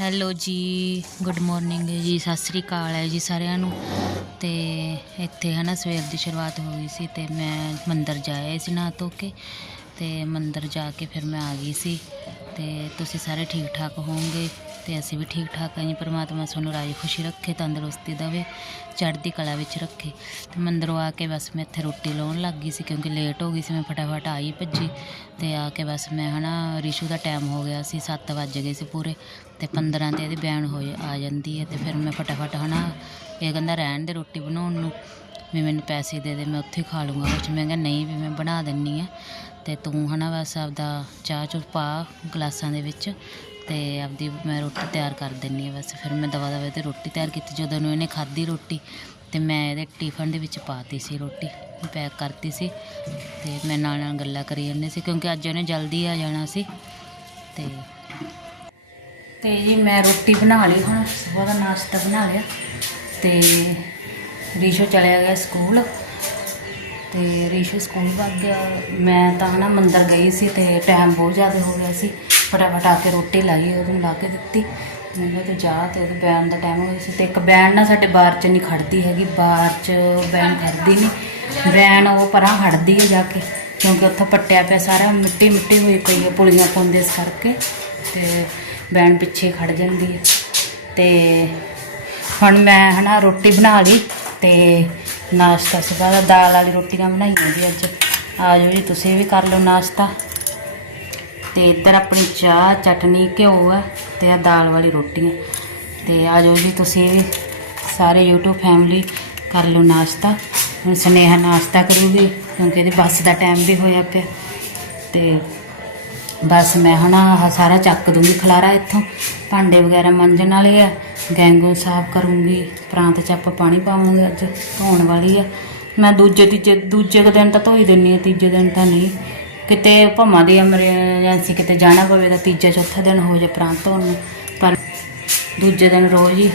Hello ਜੀ good morning ਜੀ, ਸਤਿ ਸ੍ਰੀ ਅਕਾਲ ਹੈ ਜੀ ਸਾਰਿਆਂ ਨੂੰ। ਤੇ ਇੱਥੇ ਹੈ ਨਾ ਸਵੇਰ ਦੀ ਸ਼ੁਰੂਆਤ ਹੋ ਗਈ ਸੀ ਤੇ ਮੈਂ ਮੰਦਰ ਜਾਇਆ ਸੀ ਨਾ ਧੋ ਕੇ। ਤੇ ਮੰਦਰ ਜਾ ਕੇ ਫਿਰ ਮੈਂ ਆ ਗਈ ਸੀ। ਤੇ ਤੁਸੀਂ ਸਾਰੇ ਠੀਕ ਠਾਕ ਹੋਵੋਗੇ? ਤੇ ਅਸੀਂ ਵੀ ਠੀਕ ਠਾਕ ਹਾਂ, ਜੀ। ਪ੍ਰਮਾਤਮਾ ਤੁਹਾਨੂੰ ਰਾਜੀ ਖੁਸ਼ੀ ਰੱਖੇ, ਤੰਦਰੁਸਤੀ ਦੇਵੇ, ਚੜ੍ਹਦੀ ਕਲਾ ਵਿੱਚ ਰੱਖੇ। ਤੇ ਮੰਦਰੋਂ ਆ ਕੇ ਬਸ ਮੈਂ ਇੱਥੇ ਰੋਟੀ ਲਾਉਣ ਲੱਗ ਗਈ ਸੀ, ਕਿਉਂਕਿ ਲੇਟ ਹੋ ਗਈ ਸੀ, ਮੈਂ ਫਟਾਫਟ ਆਈ ਭੱਜੀ ਤੇ ਆ ਕੇ ਬਸ ਮੈਂ ਹਨਾ, ਰਿਸ਼ੂ ਦਾ ਟਾਈਮ ਹੋ ਗਿਆ ਸੀ 7 ਵੱਜ ਗਏ ਸੀ ਪੂਰੇ ਤੇ 15 ਤੇ ਇਹਦੀ ਬੈਨ ਹੋ ਆ ਜਾਂਦੀ ਹੈ ਤੇ ਫਿਰ ਮੈਂ ਫਟਾਫਟ ਹਨਾ, ਇਹ ਕਹਿੰਦਾ ਰਹਿਣ ਦੇ ਰੋਟੀ ਬਣਾਉਣ ਨੂੰ, ਵੀ ਮੈਨੂੰ ਪੈਸੇ ਦੇ ਦੇ, ਮੈਂ ਉੱਥੇ ਖਾ ਲੂੰਗਾ ਕੁਛ। ਮੈਂ ਕਿਹਾ ਨਹੀਂ ਵੀ ਮੈਂ ਬਣਾ ਦਿੰਨੀ ਆ ਤੇ ਤੂੰ ਹਨਾ ਬਸ ਆਪਦਾ ਚਾਹ ਚੁ ਪਾ ਗਲਾਸਾਂ ਦੇ ਵਿੱਚ ਤੇ ਆਪਦੀ ਮੈਂ ਰੋਟੀ ਤਿਆਰ ਕਰ ਦਿੰਨੀ ਆ ਬਸ। ਫਿਰ ਮੈਂ ਦਵਾ ਦਵਾ ਤੇ ਰੋਟੀ ਤਿਆਰ ਕੀਤੀ, ਜਦੋਂ ਨੂੰ ਇਹਨੇ ਖਾਧੀ ਰੋਟੀ ਤੇ ਮੈਂ ਇਹਦੇ ਟਿਫਨ ਦੇ ਵਿੱਚ ਪਾਤੀ ਸੀ ਰੋਟੀ, ਪੈਕ ਕਰਤੀ ਸੀ ਤੇ ਮੈਂ ਨਾਲ ਨਾਲ ਗੱਲਾਂ ਕਰੀ ਜਾਂਦੇ ਸੀ ਕਿਉਂਕਿ ਅੱਜ ਉਹਨੇ ਜਲਦੀ ਆ ਜਾਣਾ ਸੀ ਤੇ ਤੇ ਜੀ ਮੈਂ ਰੋਟੀ ਬਣਾ ਲਈ ਹੁਣ, ਸਵੇਰ ਦਾ ਨਾਸ਼ਤਾ ਬਣਾ ਲਿਆ ਤੇ ਰੀਸ਼ੋ ਚਲਿਆ ਗਿਆ ਸਕੂਲ ਤੇ ਰੀਸ਼ੋ ਸਕੂਲ ਵਗ ਗਿਆ। ਮੈਂ ਤਾਂ ਨਾ ਮੰਦਰ ਗਈ ਸੀ ਤੇ ਟਾਈਮ ਬਹੁਤ ਜ਼ਿਆਦਾ ਹੋ ਗਿਆ ਸੀ। ਫਟਾਫਟ ਆ ਕੇ ਰੋਟੀ ਲਾਈ, ਉਹਨੂੰ ਲਾ ਕੇ ਦਿੱਤੀ। ਮੈਂ ਕਿਹਾ ਤੂੰ ਜਾ ਤੇ ਉਹਦੇ ਬੈਨ ਦਾ ਟਾਈਮ ਹੋ ਗਿਆ ਸੀ ਤੇ ਇੱਕ ਬੈਨ ਨਾ ਸਾਡੇ ਬਾਹਰ 'ਚ ਨਹੀਂ ਖੜਦੀ ਹੈਗੀ, ਬਾਹਰ 'ਚ ਬੈਨ ਖੜਦੀ ਨਹੀਂ। ਬੈਨ ਉਹ ਪਰਾਂ ਖੜਦੀ ਹੈ ਜਾ ਕੇ, ਕਿਉਂਕਿ ਉੱਥੋਂ ਪੱਟਿਆ ਪਿਆ ਸਾਰਾ, ਮਿੱਟੀ ਮਿੱਟੀ ਹੋਈ ਪਈ ਹੈ ਪੁਲੀਆਂ ਪਾਉਂਦੇ ਇਸ ਕਰਕੇ ਤੇ ਬੈਨ ਪਿੱਛੇ ਖੜ ਜਾਂਦੀ ਹੈ ਤੇ ਹੁਣ ਮੈਂ ਹਨਾ ਰੋਟੀ ਬਣਾ ਲਈ ਤੇ ਨਾਸ਼ਤਾ, ਸਵੇਰ ਦਾ ਦਾਲ ਵਾਲੀ ਰੋਟੀਆਂ ਬਣਾਈਆਂ ਜੀ ਅੱਜ। ਆ ਜਾਓ ਜੀ, ਤੁਸੀਂ ਵੀ ਕਰ ਲਓ ਨਾਸ਼ਤਾ। ਤੇ ਇੱਧਰ ਆਪਣੀ ਚਾਹ, ਚਟਨੀ, ਘਿਓ ਹੈ ਤੇ ਆ ਦਾਲ ਵਾਲੀ ਰੋਟੀ ਹੈ। ਤੇ ਆ ਜਾਓ ਜੀ, ਤੁਸੀਂ ਵੀ ਸਾਰੇ YouTube ਫੈਮਿਲੀ ਕਰ ਲਓ ਨਾਸ਼ਤਾ। ਹੁਣ ਸਨੇਹਾ ਨਾਸ਼ਤਾ ਕਰੂਗੀ, ਕਿਉਂਕਿ ਇਹਦੇ ਬੱਸ ਦਾ ਟਾਈਮ ਵੀ ਹੋਇਆ ਪਿਆ। ਤੇ ਬਸ ਮੈਂ ਹੁਣ ਆਹ ਸਾਰਾ ਚੱਕ ਦੂੰਗੀ ਖਲਾਰਾ ਇੱਥੋਂ। ਭਾਂਡੇ ਵਗੈਰਾ ਮੰਜਣ ਵਾਲੇ ਆ, ਗੈਂਗੂ ਸਾਫ਼ ਕਰੂੰਗੀ, ਪ੍ਰਾਂਤ ਚ ਆਪਾਂ ਪਾਣੀ ਪਾਵਾਂਗੇ ਅੱਜ, ਧੋਣ ਵਾਲੀ ਆ। ਮੈਂ ਦੂਜੇ ਤੀਜੇ, ਦੂਜੇ ਕੁ ਦਿਨ ਤਾਂ ਧੋਈ ਦਿੰਨੀ ਆ, ਤੀਜੇ ਦਿਨ ਤਾਂ ਨਹੀਂ। ਕਿਤੇ ਭਮਾ ਦੀ ਐਮਰਜੈਂਸੀ ਕਿਤੇ ਜਾਣਾ ਪਵੇ ਤਾਂ ਤੀਜਾ, ਚੌਥਾ ਦਿਨ ਹੋ ਜਾ ਪ੍ਰਾਂਤ ਧੋਣ ਨੂੰ, ਪਰ ਦੂਜੇ ਦਿਨ ਰੋਜ਼ ਹੀ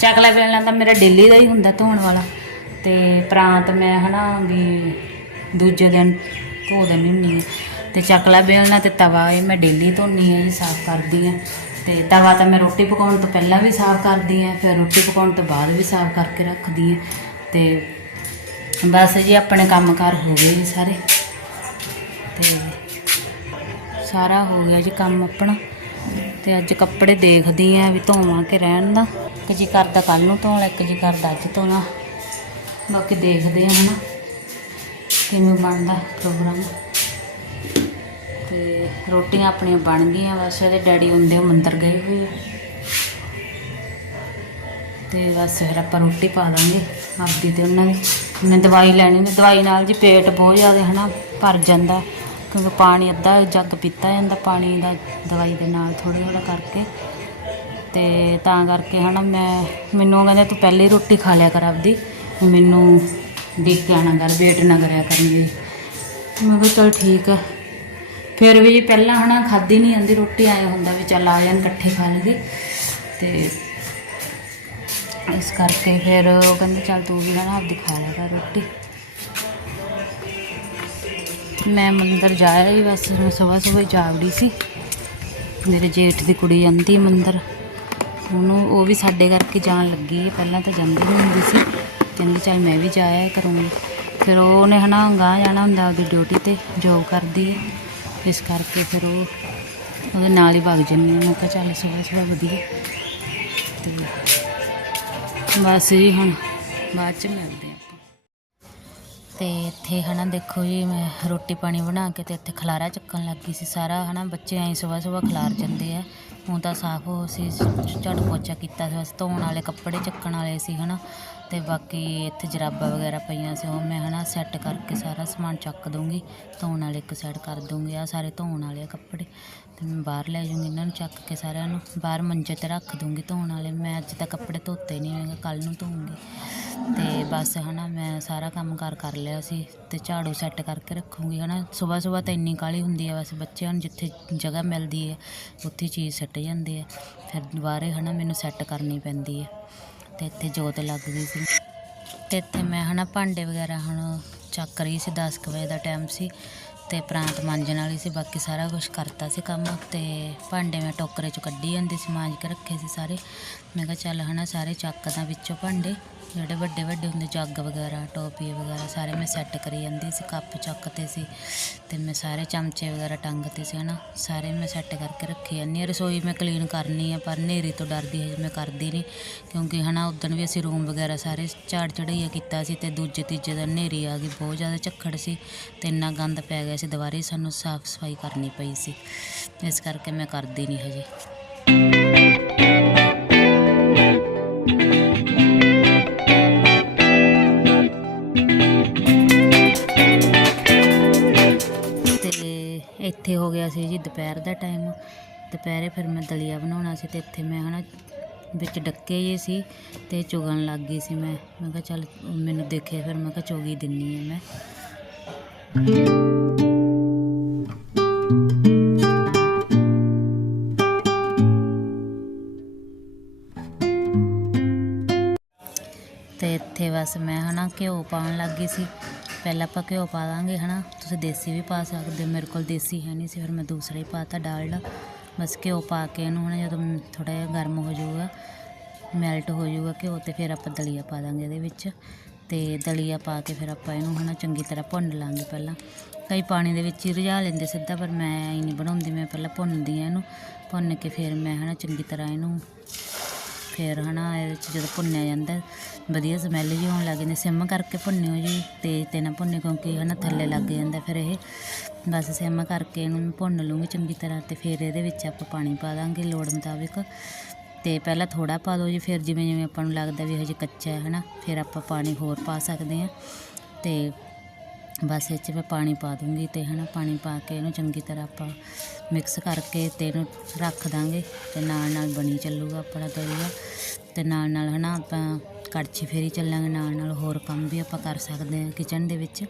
ਚਕਲਾ ਵੇਲਣਾ ਤਾਂ ਮੇਰਾ ਡੇਲੀ ਦਾ ਹੀ ਹੁੰਦਾ ਧੋਣ ਵਾਲਾ ਤੇ ਪ੍ਰਾਂਤ ਮੈਂ ਹਨਾ ਵੀ ਦੂਜੇ ਦਿਨ ਧੋ ਦਿੰਦੀ ਹੁੰਦੀ ਹਾਂ ਤੇ ਚਕਲਾ ਵੇਲਣਾ ਤੇ ਤਵਾ ਇਹ ਮੈਂ ਡੇਲੀ ਧੋਨੀ ਆ ਜੀ ਸਾਫ਼ ਕਰਦੀ ਹਾਂ ਤੇ ਤਵਾ ਤਾਂ ਮੈਂ ਰੋਟੀ ਪਕਾਉਣ ਤੋਂ ਪਹਿਲਾਂ ਵੀ ਸਾਫ਼ ਕਰਦੀ ਹਾਂ ਫਿਰ ਰੋਟੀ ਪਕਾਉਣ ਤੋਂ ਬਾਅਦ ਵੀ ਸਾਫ਼ ਕਰਕੇ ਰੱਖਦੀ ਹਾਂ ਤੇ ਬਸ ਜੀ ਆਪਣੇ ਕੰਮਕਾਰ ਹੋ ਗਏ ਜੀ ਸਾਰੇ। ਤੇ ਸਾਰਾ ਹੋ ਗਿਆ ਜੀ ਕੰਮ ਆਪਣਾ। ਤੇ ਅੱਜ ਕੱਪੜੇ ਦੇਖਦੀ ਆ ਵੀ ਧੋਵਾਂ ਕਿ ਰਹਿਣ ਦਾ। ਇੱਕ ਜੀ ਕਰਦਾ ਕੱਲ ਨੂੰ ਧੋਣਾ, ਇੱਕ ਜੀ ਕਰਦਾ ਅੱਜ ਧੋਣਾ। ਬਾਕੀ ਦੇਖਦੇ ਆ ਹਨਾ ਕਿਵੇਂ ਬਣਦਾ ਪ੍ਰੋਗਰਾਮ। ਤੇ ਰੋਟੀਆਂ ਆਪਣੀਆਂ ਬਣ ਗਈਆਂ, ਬਸ ਇਹਦੇ ਡੈਡੀ ਹੁੰਦੇ ਉਹ ਮੰਦਰ ਗਏ ਹੋਏ ਆ। ਤੇ ਬਸ ਫਿਰ ਆਪਾਂ ਰੋਟੀ ਪਾ ਦਾਂਗੇ ਆਪਦੀ ਤੇ ਉਹਨਾਂ ਦੀ। ਉਹਨੇ ਦਵਾਈ ਲੈਣੀ ਤੇ ਦਵਾਈ ਨਾਲ ਜੀ ਪੇਟ ਬਹੁਤ ਜ਼ਿਆਦਾ ਹਨਾ ਭਰ ਜਾਂਦਾ। ਕਿਉਂਕਿ ਪਾਣੀ ਅੱਧਾ ਜੱਗ ਪੀਤਾ ਜਾਂਦਾ, ਪਾਣੀ ਦਾ ਦਵਾਈ ਦੇ ਨਾਲ ਥੋੜਾ ਥੋੜਾ ਕਰਕੇ। ਤੇ ਤਾਂ ਕਰਕੇ ਹਨਾ ਮੈਂ, ਮੈਨੂੰ ਕਹਿੰਦੇ ਤੂੰ ਪਹਿਲੇ ਰੋਟੀ ਖਾ ਲਿਆ ਕਰ ਆਪਦੀ, ਮੈਨੂੰ ਦੇਖ ਕੇ ਆਣਾ ਕਰ, ਵੇਟ ਨਾ ਕਰਿਆ ਕਰਨੀ ਮੈਂ ਕਿਹਾ ਚਲ ਠੀਕ ਆ। ਫਿਰ ਵੀ ਜੀ ਪਹਿਲਾਂ ਹਨਾ ਖਾਦੀ ਨਹੀਂ ਜਾਂਦੀ ਰੋਟੀ ਆਏ ਹੁੰਦਾ ਵੀ ਚੱਲ ਆ ਜਾਣ ਇਕੱਠੇ ਖਾ ਲਈਏ। ਤੇ ਇਸ ਕਰਕੇ ਫਿਰ ਉਹ ਕਹਿੰਦੇ ਚੱਲ ਤੂੰ ਵੀ ਹਨਾ ਆਪਦੀ ਖਾ ਲਿਆ ਕਰ ਰੋਟੀ। ਮੈਂ ਮੰਦਰ ਜਾਇਆ ਹੀ ਬਸ ਮੈਂ ਸਵੇਰ ਸਵੇਰ ਜਾਵੜੀ ਸੀ। ਮੇਰੇ ਜੇਠ ਦੀ ਕੁੜੀ ਜਾਂਦੀ ਮੰਦਰ। ਉਹਨੂੰ ਉਹ ਵੀ ਸਾਡੇ ਕਰਕੇ ਜਾਣ ਲੱਗੀ ਹੈ, ਪਹਿਲਾਂ ਤਾਂ ਜਾਂਦੀ ਨਹੀਂ ਹੁੰਦੀ ਸੀ। ਕਹਿੰਦੀ ਚੱਲ ਮੈਂ ਵੀ ਜਾਇਆ ਕਰੂੰਗੀ। ਫਿਰ ਉਹਨੇ ਹਨਾ ਗਾਂ ਜਾਣਾ ਹੁੰਦਾ ਉਹਦੀ ਡਿਊਟੀ ਤੇ ਜੋਬ ਕਰਦੀ ਹੈ। ਇਸ ਕਰਕੇ ਫਿਰ ਉਹ ਉਹਦੇ ਨਾਲ ਹੀ ਵਗ ਜੰਨੀ ਮੈਂ ਕਿਹਾ ਚੱਲ ਸਵੇਰ ਸਵੇਰ ਵਧੀਆ ਤੇ ਬਸ ਜੀ ਹੁਣ ਬਾਅਦ ਚ ਮਿਲਦੇ ਤੇ ਇੱਥੇ ਹਨਾ ਦੇਖੋ ਜੀ, ਮੈਂ ਰੋਟੀ ਪਾਣੀ ਬਣਾ ਕੇ ਤੇ ਇੱਥੇ ਖਲਾਰਾ ਚੱਕਣ ਲੱਗ ਗਈ ਸੀ ਸਾਰਾ ਹਨਾ, ਬੱਚੇ ਐਂ ਸਵੇਰ ਸਵੇਰ ਖਲਾਰ ਜਾਂਦੇ ਆ। ਹੁਣ ਤਾਂ ਸਾਫ਼ ਹੋ ਸੀ ਝਾੜੂ ਪੋਚਾ ਕੀਤਾ ਸੀ, ਬਸ ਧੋਣ ਵਾਲੇ ਕੱਪੜੇ ਚੱਕਣ ਵਾਲੇ ਸੀ ਹਨਾ। ਤੇ ਬਾਕੀ ਇੱਥੇ ਜਰਾਬਾਂ ਵਗੈਰਾ ਪਈਆਂ ਸੀ, ਉਹ ਮੈਂ ਹਨਾ ਸੈੱਟ ਕਰਕੇ ਸਾਰਾ ਸਮਾਨ ਚੱਕ ਦੂੰਗੀ ਧੋਣ ਵਾਲੇ ਇੱਕ ਸਾਈਡ ਕਰ ਦੂੰਗੀ ਆ ਸਾਰੇ ਧੋਣ ਵਾਲੇ ਆ ਕੱਪੜੇ। ਤੇ ਮੈਂ ਬਾਹਰ ਲੈ ਜਾਊਂਗੀ ਇਹਨਾਂ ਨੂੰ ਚੱਕ ਕੇ ਸਾਰਿਆਂ ਨੂੰ, ਬਾਹਰ ਮੰਜੇ ਤੇ ਰੱਖ ਦੂੰਗੀ ਧੋਣ ਵਾਲੇ। ਮੈਂ ਅੱਜ ਤਾਂ ਕੱਪੜੇ ਧੋਤੇ ਨਹੀਂ ਹੋਏਗਾ ਕੱਲ ਨੂੰ ਧੋਉਂਗੀ ਅਤੇ ਬਸ ਹੈ ਨਾ ਮੈਂ ਸਾਰਾ ਕੰਮ ਕਾਰ ਕਰ ਲਿਆ ਸੀ ਅਤੇ ਝਾੜੂ ਸੈੱਟ ਕਰਕੇ ਰੱਖੂੰਗੀ ਹੈ ਨਾ ਸਵੇਰ ਸਵੇਰ ਤਾਂ ਇੰਨੀ ਕਾਹਲੀ ਹੁੰਦੀ ਹੈ ਬਸ ਬੱਚਿਆਂ ਨੂੰ ਜਿੱਥੇ ਜਗ੍ਹਾ ਮਿਲਦੀ ਹੈ ਉੱਥੇ ਚੀਜ਼ ਸੱਟ ਜਾਂਦੀ ਹੈ ਫਿਰ ਦੁਬਾਰੇ ਹੈ ਨਾ ਮੈਨੂੰ ਸੈੱਟ ਕਰਨੀ ਪੈਂਦੀ ਹੈ ਅਤੇ ਇੱਥੇ ਜੋਤ ਲੱਗ ਗਈ ਸੀ। ਅਤੇ ਇੱਥੇ ਮੈਂ ਹੈ ਨਾ ਭਾਂਡੇ ਵਗੈਰਾ ਹੁਣ ਚੱਕ ਰਹੀ ਸੀ 10 ਕੁ ਵਜੇ ਦਾ ਟਾਈਮ ਸੀ ਤੇ ਪ੍ਰਾਂਤ ਮਾਂਜਣ ਵਾਲੀ ਸੀ, ਬਾਕੀ ਸਾਰਾ ਕੁਝ ਕਰਤਾ ਸੀ ਕੰਮ ਤੇ ਭਾਂਡੇ ਮੈਂ ਟੋਕਰੇ 'ਚ ਕੱਢੀ ਜਾਂਦੀ ਸੀ, ਮਾਂਜ ਕੇ ਰੱਖੇ ਸੀ ਸਾਰੇ। ਮੈਂ ਕਿਹਾ ਚੱਲ ਹਨਾ ਸਾਰੇ ਚੱਕਦਾ ਵਿੱਚੋਂ ਭਾਂਡੇ। ਜਿਹੜੇ ਵੱਡੇ ਵੱਡੇ ਹੁੰਦੇ ਜੱਗ ਵਗੈਰਾ ਟੋਪੀ ਵਗੈਰਾ, ਸਾਰੇ ਮੈਂ ਸੈੱਟ ਕਰੀ ਜਾਂਦੀ ਸੀ, ਕੱਪ ਚੱਕਤੇ ਸੀ ਤੇ ਮੈਂ ਸਾਰੇ ਚਮਚੇ ਵਗੈਰਾ ਟੰਗਤੇ ਸੀ, ਹਨਾ। ਸਾਰੇ ਮੈਂ ਸੈੱਟ ਕਰਕੇ ਰੱਖੀ ਜਾਂਦੀ ਹਾਂ। ਰਸੋਈ ਮੈਂ ਕਲੀਨ ਕਰਨੀ ਆ, ਪਰ ਹਨੇਰੀ ਤੋਂ ਡਰਦੀ ਹੈ ਮੈਂ ਕਰਦੀ ਨਹੀਂ, ਕਿਉਂਕਿ ਹਨਾ ਉਦੋਂ ਵੀ ਅਸੀਂ ਰੂਮ ਵਗੈਰਾ ਸਾਰੇ ਝਾੜ ਚੜਈਆ ਕੀਤਾ ਸੀ ਤੇ ਦੂਜੇ ਤੀਜੇ ਦਿਨ ਹਨੇਰੀ ਆ ਗਈ, ਬਹੁਤ ਜ਼ਿਆਦਾ ਝੱਖੜ ਸੀ ਤੇ ਇੰਨਾ ਗੰਦ ਪੈ ਗਿਆ ਸੀ, ਦੁਬਾਰੇ ਸਾਨੂੰ ਸਾਫ਼ ਸਫ਼ਾਈ ਕਰਨੀ ਪਈ ਸੀ। ਇਸ ਕਰਕੇ ਮੈਂ ਕਰਦੀ ਨਹੀਂ ਹਜੇ। ਇੱਥੇ ਹੋ ਗਿਆ ਸੀ ਜੀ ਦੁਪਹਿਰ ਦਾ ਟਾਈਮ ਦੁਪਹਿਰੇ ਫਿਰ ਮੈਂ ਦਲੀਆ ਬਣਾਉਣਾ ਸੀ ਤੇ ਇੱਥੇ ਮੈਂ ਹਨਾ ਵਿੱਚ ਡੱਕੇ ਜੇ ਸੀ ਤੇ ਚੁਗਣ ਲੱਗ ਗਈ ਸੀ ਮੈਂ। ਮੈਂ ਕਿਹਾ ਚੱਲ ਮੈਨੂੰ ਦੇਖਿਆ ਫਿਰ ਮੈਂ ਕਿਹਾ ਚੁਗੀ ਦਿੰਨੀ ਆ ਮੈਂ। ਤੇ ਇੱਥੇ ਬਸ ਮੈਂ ਹਨਾ ਘਿਓ ਪਾਉਣ ਲੱਗ ਗਈ ਸੀ। ਪਹਿਲਾਂ ਆਪਾਂ ਘਿਓ ਪਾ ਦਾਂਗੇ, ਹਨਾ? ਤੁਸੀਂ ਦੇਸੀ ਵੀ ਪਾ ਸਕਦੇ ਹੋ। ਮੇਰੇ ਕੋਲ ਦੇਸੀ ਹੈ ਨਹੀਂ ਸੀ, ਫਿਰ ਮੈਂ ਦੂਸਰਾ ਹੀ ਪਾਤਾ ਡਾਲਡਾ ਬਸ ਘਿਓ ਪਾ ਕੇ ਇਹਨੂੰ, ਹਨਾ, ਜਦੋਂ ਥੋੜਾ ਜਿਹਾ ਗਰਮ ਹੋ ਜਾਊਗਾ ਮੈਲਟ ਹੋ ਜਾਊਗਾ ਘਿਓ ਤੇ ਫਿਰ ਆਪਾਂ ਦਲੀਆ ਪਾ ਦਾਂਗੇ ਇਹਦੇ ਵਿੱਚ। ਤੇ ਦਲੀਆ ਪਾ ਕੇ ਫਿਰ ਆਪਾਂ ਇਹਨੂੰ, ਹਨਾ, ਚੰਗੀ ਤਰ੍ਹਾਂ ਭੁੰਨ ਲਾਂਗੇ ਪਹਿਲਾਂ। ਕਈ ਪਾਣੀ ਦੇ ਵਿੱਚ ਹੀ ਰਝਾ ਲੈਂਦੇ ਸਿੱਧਾ, ਪਰ ਮੈਂ ਇਹ ਨਹੀਂ ਬਣਾਉਂਦੀ। ਮੈਂ ਪਹਿਲਾਂ ਭੁੰਨਦੀ ਆ ਇਹਨੂੰ। ਭੁੰਨ ਕੇ ਫਿਰ ਮੈਂ, ਹਨਾ, ਚੰਗੀ ਤਰ੍ਹਾਂ ਇਹਨੂੰ ਫਿਰ ਹਨਾ, ਇਹਦੇ ਵਿੱਚ ਜਦੋਂ ਭੁੰਨਿਆ ਜਾਂਦਾ, ਵਧੀਆ ਸਮੈਲ ਜਿਹੀ ਆਉਣ ਲੱਗ ਜਾਂਦੀ ਸਿਮ ਕਰਕੇ ਭੁੰਨਿਓ ਜੀ, ਤੇਜ਼ ਤੇ ਨਾ ਭੁੰਨਿਓ ਕਿਉਂਕਿ ਹਨਾ ਥੱਲੇ ਲੱਗ ਜਾਂਦਾ ਫਿਰ ਇਹ। ਬਸ ਸਿਮ ਕਰਕੇ ਇਹਨੂੰ ਭੁੰਨ ਲੂੰਗੀ ਚੰਗੀ ਤਰ੍ਹਾਂ ਤੇ ਫਿਰ ਇਹਦੇ ਵਿੱਚ ਆਪਾਂ ਪਾਣੀ ਪਾ ਦਾਂਗੇ ਲੋੜ ਮੁਤਾਬਿਕ। ਤੇ ਪਹਿਲਾਂ ਥੋੜਾ ਪਾ ਦਿਓ ਜੀ, ਫਿਰ ਜਿਵੇਂ ਜਿਵੇਂ ਆਪਾਂ ਨੂੰ ਲੱਗਦਾ ਵੀ ਹਜੇ ਕੱਚਾ ਹੈ ਹਨਾ, ਫਿਰ ਆਪਾਂ ਪਾਣੀ ਹੋਰ ਪਾ ਸਕਦੇ ਹਾਂ। ਤੇ ਬਸ ਇਹ 'ਚ ਮੈਂ ਪਾਣੀ ਪਾ ਦੂੰਗੀ ਅਤੇ ਹੈ ਨਾ ਪਾਣੀ ਪਾ ਕੇ ਇਹਨੂੰ ਚੰਗੀ ਤਰ੍ਹਾਂ ਆਪਾਂ ਮਿਕਸ ਕਰਕੇ ਅਤੇ ਇਹਨੂੰ ਰੱਖ ਦਾਂਗੇ ਅਤੇ ਨਾਲ ਨਾਲ ਬਣੀ ਚੱਲੂਗਾ ਆਪਣਾ ਦਲੀਆ ਅਤੇ ਨਾਲ ਨਾਲ ਹੈ ਨਾ ਆਪਾਂ ਕੜਛੀ ਫੇਰੀ ਚੱਲਾਂਗੇ, ਨਾਲ ਨਾਲ ਹੋਰ ਕੰਮ ਵੀ ਆਪਾਂ ਕਰ ਸਕਦੇ ਹਾਂ ਕਿਚਨ ਦੇ ਵਿੱਚ।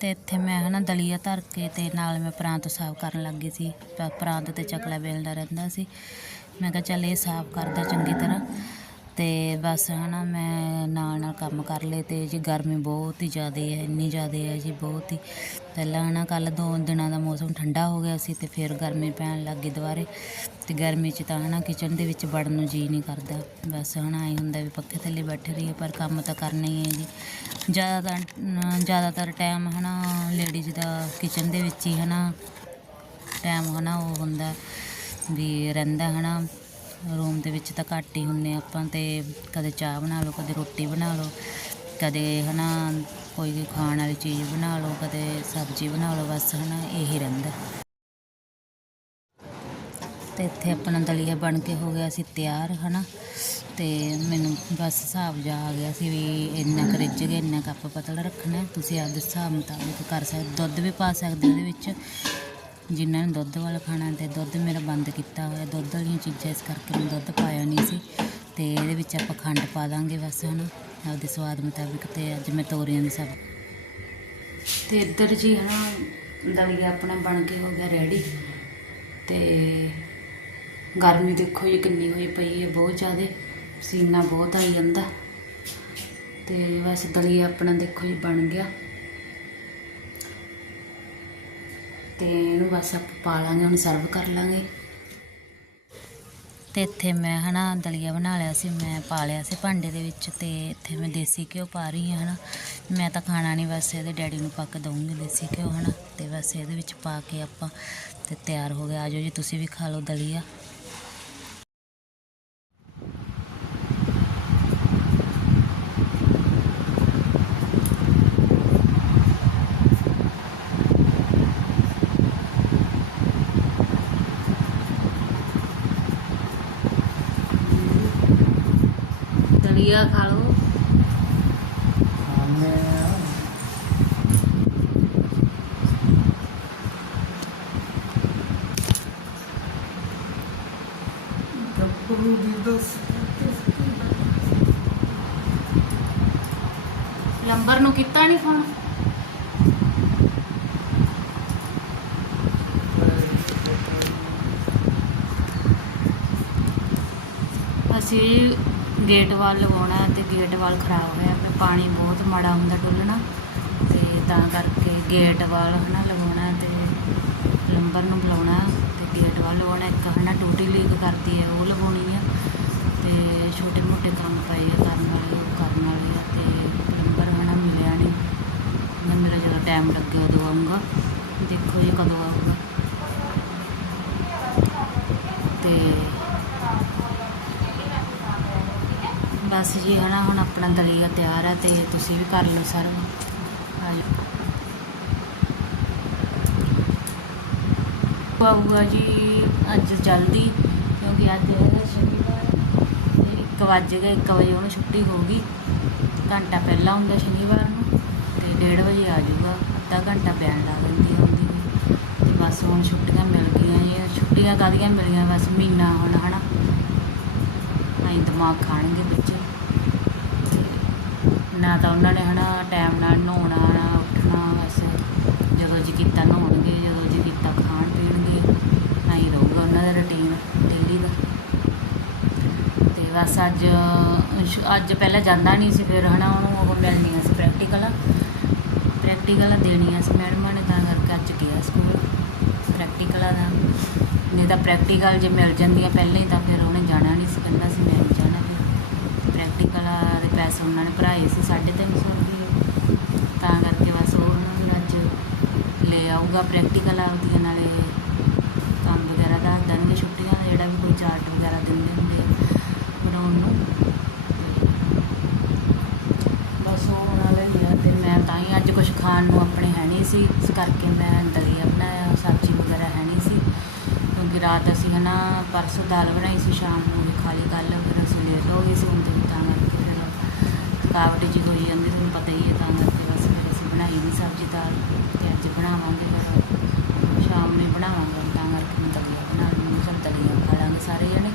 ਤੇ ਇੱਥੇ ਮੈਂ ਹਨਾ ਦਲੀਆ ਧਰ ਕੇ ਤੇ ਨਾਲ ਮੈਂ ਪ੍ਰਾਂਤ ਸਾਫ਼ ਕਰਨ ਲੱਗ ਗਈ ਸੀ ਪ੍ਰਾਂਤ ਤੇ ਚਕਲਾ ਵੇਲਦਾ ਰਹਿੰਦਾ ਸੀ। ਮੈਂ ਕਿਹਾ ਚੱਲ ਇਹ ਸਾਫ਼ ਕਰਦਾ ਚੰਗੀ ਤਰ੍ਹਾਂ। ਅਤੇ ਬਸ ਹੈ ਨਾ ਮੈਂ ਨਾਲ ਨਾਲ ਕੰਮ ਕਰ ਲਏ ਅਤੇ ਜੀ ਗਰਮੀ ਬਹੁਤ ਹੀ ਜ਼ਿਆਦਾ ਹੈ, ਇੰਨੀ ਜ਼ਿਆਦਾ ਹੈ ਜੀ ਬਹੁਤ ਹੀ। ਪਹਿਲਾਂ ਹੈ ਨਾ ਕੱਲ੍ਹ ਦੋ ਦਿਨਾਂ ਦਾ ਮੌਸਮ ਠੰਡਾ ਹੋ ਗਿਆ ਸੀ ਅਤੇ ਫਿਰ ਗਰਮੀ ਪੈਣ ਲੱਗ ਗਈ ਦੁਬਾਰੇ। ਅਤੇ ਗਰਮੀ 'ਚ ਤਾਂ ਹੈ ਨਾ ਕਿਚਨ ਦੇ ਵਿੱਚ ਵੜਨ ਨੂੰ ਜੀਅ ਨਹੀਂ ਕਰਦਾ। ਬਸ ਹੈ ਨਾ ਐ ਹੁੰਦਾ ਵੀ ਪੱਖੇ ਥੱਲੇ ਬੈਠੇ ਰਹੀਏ ਪਰ ਕੰਮ ਤਾਂ ਕਰਨਾ ਹੀ ਹੈ ਜੀ। ਜ਼ਿਆਦਾਤਰ ਜ਼ਿਆਦਾਤਰ ਟਾਈਮ ਹੈ ਨਾ ਲੇਡੀਜ਼ ਦਾ ਕਿਚਨ ਦੇ ਵਿੱਚ ਹੀ ਹੈ ਨਾ ਟਾਈਮ ਹੈ ਨਾ ਉਹ ਹੁੰਦਾ ਵੀ ਰਹਿੰਦਾ ਹੈ ਨਾ ਰੂਮ ਦੇ ਵਿੱਚ ਤਾਂ ਘੱਟ ਹੀ ਹੁੰਨੇ ਆਪਾਂ ਤੇ ਕਦੇ ਚਾਹ ਬਣਾ ਲਓ, ਕਦੇ ਰੋਟੀ ਬਣਾ ਲਓ, ਕਦੇ ਹਨਾ ਕੋਈ ਖਾਣ ਵਾਲੀ ਚੀਜ਼ ਬਣਾ ਲਓ, ਕਦੇ ਸਬਜ਼ੀ ਬਣਾ ਲਓ, ਬਸ ਹਨਾ ਇਹੀ ਰਹਿੰਦਾ। ਤੇ ਇੱਥੇ ਆਪਣਾ ਦਲੀਆ ਬਣ ਕੇ ਹੋ ਗਿਆ ਸੀ ਤਿਆਰ ਹਨਾ, ਤੇ ਮੈਨੂੰ ਬਸ ਹਿਸਾਬ ਜਾ ਆ ਗਿਆ ਸੀ ਵੀ ਇੰਨਾ ਕੁ ਰਿੱਝ ਗਿਆ, ਇੰਨਾ ਕੱਪ ਪਤਲਾ ਰੱਖਣਾ, ਤੁਸੀਂ ਆਪਦੇ ਹਿਸਾਬ ਮੁਤਾਬਿਕ ਕਰ ਸਕਦੇ, ਦੁੱਧ ਵੀ ਪਾ ਸਕਦੇ ਉਹਦੇ ਵਿੱਚ ਜਿਨ੍ਹਾਂ ਨੇ ਦੁੱਧ ਵਾਲਾ ਖਾਣਾ ਤੇ ਦੁੱਧ ਮੇਰਾ ਬੰਦ ਕੀਤਾ ਹੋਇਆ। ਦੁੱਧ ਵਾਲੀਆਂ ਚੀਜ਼ਾਂ ਇਸ ਕਰਕੇ ਮੈਂ ਦੁੱਧ ਪਾਇਆ ਨਹੀਂ ਸੀ। ਤੇ ਇਹਦੇ ਵਿੱਚ ਆਪਾਂ ਖੰਡ ਪਾ ਦਾਂਗੇ ਬਸ, ਹਨਾ? ਆਪਦੇ ਸਵਾਦ ਮੁਤਾਬਿਕ ਤੇ ਅੱਜ ਮੈਂ ਤੋਰੀਆਂ ਦੀ ਸਬਜ਼ੀ ਤੇ ਇੱਧਰ ਜੀ, ਹਨਾ, ਦਲੀਆ ਆਪਣਾ ਬਣ ਕੇ ਹੋ ਗਿਆ ਰੈਡੀ ਤੇ ਗਰਮੀ ਦੇਖੋ ਜੀ ਕਿੰਨੀ ਹੋਈ ਪਈ ਹੈ, ਬਹੁਤ ਜ਼ਿਆਦਾ। ਪਸੀਨਾ ਬਹੁਤ ਆਈ ਜਾਂਦਾ। ਤੇ ਬਸ ਦਲੀਆ ਆਪਣਾ ਦੇਖੋ ਜੀ ਬਣ ਗਿਆ। ਤੇ ਇਹਨੂੰ ਬਸ ਆਪਾਂ ਪਾ ਲਾਂਗੇ ਹੁਣ ਸਰਵ ਕਰ ਲਾਂਗੇ। ਤੇ ਇੱਥੇ ਮੈਂ ਹਨਾ ਦਲੀਆ ਬਣਾ ਲਿਆ ਸੀ, ਮੈਂ ਪਾ ਲਿਆ ਸੀ ਭਾਂਡੇ ਦੇ ਵਿੱਚ ਤੇ ਇੱਥੇ ਮੈਂ ਦੇਸੀ ਘਿਓ ਪਾ ਰਹੀ ਹਾਂ ਹਨਾ। ਮੈਂ ਤਾਂ ਖਾਣਾ ਨਹੀਂ ਬਸ ਇਹਦੇ ਡੈਡੀ ਨੂੰ ਪਾ ਕੇ ਦਊਂਗੀ ਦੇਸੀ ਘਿਓ ਹਨਾ। ਤੇ ਬਸ ਇਹਦੇ ਵਿੱਚ ਪਾ ਕੇ ਆਪਾਂ ਤੇ ਤਿਆਰ ਹੋ ਗਿਆ ਆਜੋ ਜੀ, ਤੁਸੀਂ ਵੀ ਖਾ ਲਓ ਦਲੀਆ। dia kalau lambar no kita nih kalau gate ਵੱਲ ਲਗਾਉਣਾ ਤੇ ਗੇਟ ਵੱਲ ਖਰਾਬ ਹੋਇਆ ਪਿਆ ਪਾਣੀ ਬਹੁਤ ਮਾੜਾ ਹੁੰਦਾ ਡੁੱਲਣਾ ਤੇ ਤਾਂ ਕਰਕੇ ਗੇਟ ਵੱਲ ਹਨਾ ਲਗਾਉਣਾ ਤੇ ਪਲੰਬਰ ਨੂੰ ਬੁਲਾਉਣਾ ਤੇ ਗੇਟ ਵੱਲ ਲਵਾਉਣਾ, ਇੱਕ ਹਨਾ ਟੂਟੀ ਲੀਕ ਕਰਦੀ ਹੈ, ਉਹ ਲਗਾਉਣੀ ਆ ਤੇ ਛੋਟੇ ਮੋਟੇ ਕੰਮ ਪਏ ਆ ਕਰਨ ਵਾਲੇ, ਉਹ ਕਰਨ ਵਾਲੇ ਆ ਤੇ ਲੰਬਰ ਹਨਾ ਮਿਲਿਆ ਨਹੀਂ ਮੈਂ ਮੇਰਾ ਜਦੋਂ ਟਾਈਮ ਲੱਗਿਆ ਉਦੋਂ ਆਊਂਗਾ। ਦੇਖੋ ਜੀ ਕਦੋਂ ਆਊਗਾ ਤੇ ਬਸ ਜੀ, ਹਨਾ, ਹੁਣ ਆਪਣਾ ਦਲੀਆ ਤਿਆਰ ਹੈ ਤੇ ਤੁਸੀਂ ਵੀ ਕਰ ਲਓ ਸਰਵ ਆ ਜਾਓ ਆਊਗਾ ਜੀ, ਅੱਜ ਜਲਦੀ, ਕਿਉਂਕਿ ਅੱਜ ਹੈਗਾ ਸ਼ਨੀਵਾਰ। ਤੇ ਇੱਕ ਵੱਜ ਗਿਆ 1 ਵਜੇ ਉਹਨੂੰ ਛੁੱਟੀ ਹੋ ਗਈ। ਘੰਟਾ ਪਹਿਲਾਂ ਹੁੰਦਾ ਸ਼ਨੀਵਾਰ ਨੂੰ, ਤੇ 1:30 ਵਜੇ ਆ ਜਾਊਗਾ। ਅੱਧਾ ਘੰਟਾ ਪੈਣ ਲੱਗ ਜਾਂਦੀ ਹੁੰਦੀ ਤੇ ਬਸ ਹੁਣ ਛੁੱਟੀਆਂ ਮਿਲ ਗਈਆਂ ਇਹ ਛੁੱਟੀਆਂ ਕਾਹਦੀਆਂ ਮਿਲੀਆਂ? ਬਸ ਮਹੀਨਾ ਹੁਣ, ਹਨਾ। ਆਈ ਦਿਮਾਗ ਖਾਣਗੇ ਬੱਚੇ। ਨਾ ਤਾਂ ਉਹਨਾਂ ਨੇ ਹਨਾ ਟਾਈਮ ਨਾਲ ਨਹਾਉਣਾ, ਨਾ ਉੱਠਣਾ ਬਸ। ਜਦੋਂ ਜੀ ਕੀਤਾ ਨਹਾਉਣਗੇ, ਜਦੋਂ ਜੀ ਕੀਤਾ ਖਾਣ ਪੀਣਗੇ ਆਈ ਰਹੂਗਾ ਉਹਨਾਂ ਦਾ ਰੁਟੀਨ ਡੇਲੀ ਦਾ। ਤੇ ਬਸ ਅੱਜ ਅੱਜ ਪਹਿਲਾਂ ਜਾਂਦਾ ਨਹੀਂ ਸੀ, ਫਿਰ ਹਨਾ ਉਹਨੂੰ ਉਹ ਮਿਲਣੀਆਂ ਸੀ ਪ੍ਰੈਕਟੀਕਲਾਂ ਪ੍ਰੈਕਟੀਕਲਾਂ ਦੇਣੀਆਂ ਸੀ ਮੈਡਮਾਂ ਨੇ ਤਾਂ ਕਰਕੇ ਅੱਜ ਗਿਆ ਸਕੂਲ ਪ੍ਰੈਕਟੀਕਲਾਂ ਦਾ। ਨਹੀਂ ਤਾਂ ਪ੍ਰੈਕਟੀਕਲ ਜੇ ਮਿਲ ਜਾਂਦੀਆਂ ਪਹਿਲਾਂ ਹੀ ਤਾਂ ਫਿਰ ਉਹਨੇ ਜਾਣਾ ਨਹੀਂ ਸੀ ਕਹਿੰਦਾ ਸੀ ਮੈਂ ਨਹੀਂ ਜਾਣਾ ਫਿਰ ਪ੍ਰੈਕਟੀਕਲ ਦੇ ਪੈਸੇ ਉਹਨਾਂ ਨੇ ਭਰਾਏ ਸੀ 350 ਰੁਪਏ। ਤਾਂ ਕਰਕੇ ਬਸ ਉਹ ਨੂੰ ਅੱਜ ਲੈ ਆਊਗਾ ਪ੍ਰੈਕਟੀਕਲ ਆਪਦੀਆਂ, ਨਾਲੇ ਕੰਮ ਵਗੈਰਾ ਦੱਸ ਦੇਣਗੇ ਛੁੱਟੀਆਂ ਜਿਹੜਾ ਵੀ ਕੋਈ ਚਾਰਟ ਵਗੈਰਾ ਦਿੰਦੇ ਹੁੰਦੇ ਬਣਾਉਣ ਨੂੰ। ਬਸ ਉਹ ਉਹਨਾਂ ਲਈ ਆ ਤੇ ਮੈਂ ਤਾਂ ਹੀ ਅੱਜ ਕੁਝ ਖਾਣ ਨੂੰ ਆਪਣੇ ਹੈ ਨਹੀਂ ਸੀ। ਇਸ ਕਰਕੇ ਮੈਂ ਦਲੀਆ ਬਣਾਇਆ, ਸਬਜ਼ੀ ਵਗੈਰਾ ਹੈ ਨਹੀਂ ਸੀ। ਕਿਉਂਕਿ ਰਾਤ ਅਸੀਂ ਹਨਾ ਪਰਸੋਂ ਦਾਲ ਬਣਾਈ ਸੀ, ਸ਼ਾਮ ਨੂੰ ਵੀ ਖਾ ਲਈ ਕੱਲ੍ਹ, ਫਿਰ ਅਸੀਂ ਲੇਟ ਹੋ ਗਏ ਸੀ ਫਿਰ ਥਕਾਵਟ ਜੀ ਹੋਈ ਜਾਂਦੀ, ਤੁਹਾਨੂੰ ਪਤਾ ਹੀ ਹੈ, ਤਾਂ ਕਰਕੇ ਬਸ ਫਿਰ ਅਸੀਂ ਬਣਾਈ ਨਹੀਂ ਸਬਜ਼ੀ, ਦਾਲ ਤੇ ਅੱਜ ਬਣਾਵਾਂਗੇ ਫਿਰ ਸ਼ਾਮ ਨੂੰ ਬਣਾਵਾਂਗੇ, ਤਾਂ ਕਰਕੇ ਮੈਂ ਦਲੀਆ ਬਣਾ ਲਈ ਸਭ ਦਲੀਆ ਖਾ ਲਾਂਗੇ ਸਾਰੇ ਜਣੇ।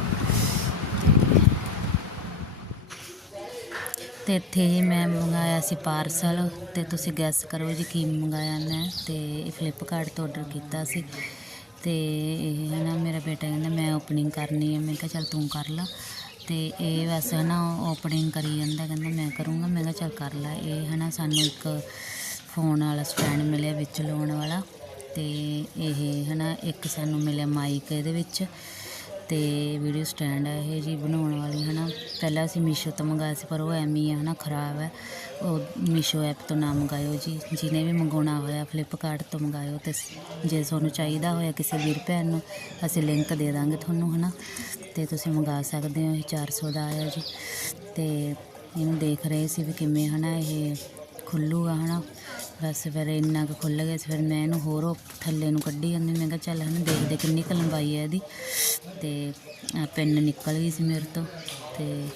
ਤੇ ਇੱਥੇ ਹੀ ਮੈਂ ਮੰਗਾਇਆ ਸੀ ਪਾਰਸਲ, ਤੇ ਤੁਸੀਂ ਗੈਸ ਕਰੋ ਜੀ ਕੀ ਮੰਗਾਇਆ ਮੈਂ, ਤੇ ਇਹ ਫਲਿੱਪਕਾਰਟ ਤੋਂ ਆਰਡਰ ਕੀਤਾ ਸੀ। ਤੇ ਇਹ ਹੈ ਨਾ ਮੇਰਾ ਬੇਟਾ ਕਹਿੰਦਾ, ਮੈਂ ਓਪਨਿੰਗ ਕਰਨੀ ਹੈ, ਮੈਂ ਕਿਹਾ ਚੱਲ ਤੂੰ ਕਰ ਲਾ। ਤੇ ਇਹ ਵੈਸੇ ਹੈ ਨਾ ਓਪਨਿੰਗ ਕਰੀ ਜਾਂਦਾ, ਕਹਿੰਦਾ ਮੈਂ ਕਰੂੰਗਾ। ਮੈਂ ਕਿਹਾ, ਚੱਲ ਕਰ ਲੈ। ਇਹ ਹੈ ਨਾ ਸਾਨੂੰ ਇੱਕ ਫੋਨ ਵਾਲਾ ਸਟੈਂਡ ਮਿਲਿਆ ਵਿੱਚ ਲਾਉਣ ਵਾਲਾ। ਤੇ ਇਹ ਹੈ ਨਾ ਇੱਕ ਸਾਨੂੰ ਮਿਲਿਆ ਮਾਈਕ ਇਹਦੇ ਵਿੱਚ। ਤੇ ਵੀਡੀਓ ਸਟੈਂਡ ਹੈ ਇਹ ਜੀ ਬਣਾਉਣ ਵਾਲੀ ਹੈ ਨਾ ਪਹਿਲਾਂ ਅਸੀਂ ਮੀਸ਼ੋ ਤੋਂ ਮੰਗਾਇਆ ਸੀ, ਪਰ ਉਹ ਐਵੇਂ ਹੀ ਹੈ ਨਾ ਖਰਾਬ ਹੈ ਉਹ ਮੀਸ਼ੋ ਐਪ ਤੋਂ ਨਾ ਮੰਗਾਇਓ ਜੀ। ਜਿਹਨੇ ਵੀ ਮੰਗਾਉਣਾ ਹੋਇਆ ਫਲਿੱਪਕਾਰਟ ਤੋਂ ਮੰਗਾਇਓ ਤੇ ਜੇ ਤੁਹਾਨੂੰ ਚਾਹੀਦਾ ਹੋਇਆ ਕਿਸੇ ਵੀਰ ਭੈਣ ਨੂੰ, ਅਸੀਂ ਲਿੰਕ ਦੇ ਦਾਂਗੇ ਤੁਹਾਨੂੰ ਹੈ ਨਾ ਤੇ ਤੁਸੀਂ ਮੰਗਾ ਸਕਦੇ ਹੋ, ਇਹ 400 ਦਾ ਆਇਆ ਜੀ। ਤੇ ਇਹਨੂੰ ਦੇਖ ਰਹੇ ਸੀ ਵੀ ਕਿਵੇਂ ਹੈ ਨਾ ਇਹ ਖੁੱਲੂਗਾ ਹੈ ਨਾ ਬਸ ਫਿਰ ਇੰਨਾ ਕੁ ਖੁੱਲ੍ਹ ਗਿਆ ਸੀ, ਫਿਰ ਮੈਂ ਇਹਨੂੰ ਹੋਰ ਉਹ ਥੱਲੇ ਨੂੰ ਕੱਢੀ ਜਾਂਦੀ, ਮੈਂ ਕਿਹਾ ਚੱਲ ਹਨਾ ਦੇਖਦੇ ਕਿੰਨੀ ਕੁ ਲੰਬਾਈ ਹੈ ਇਹਦੀ। ਤੇ ਆਹ ਪੈਨ ਨਿਕਲ ਗਈ ਸੀ ਮੇਰੇ ਤੋਂ, ਤੇ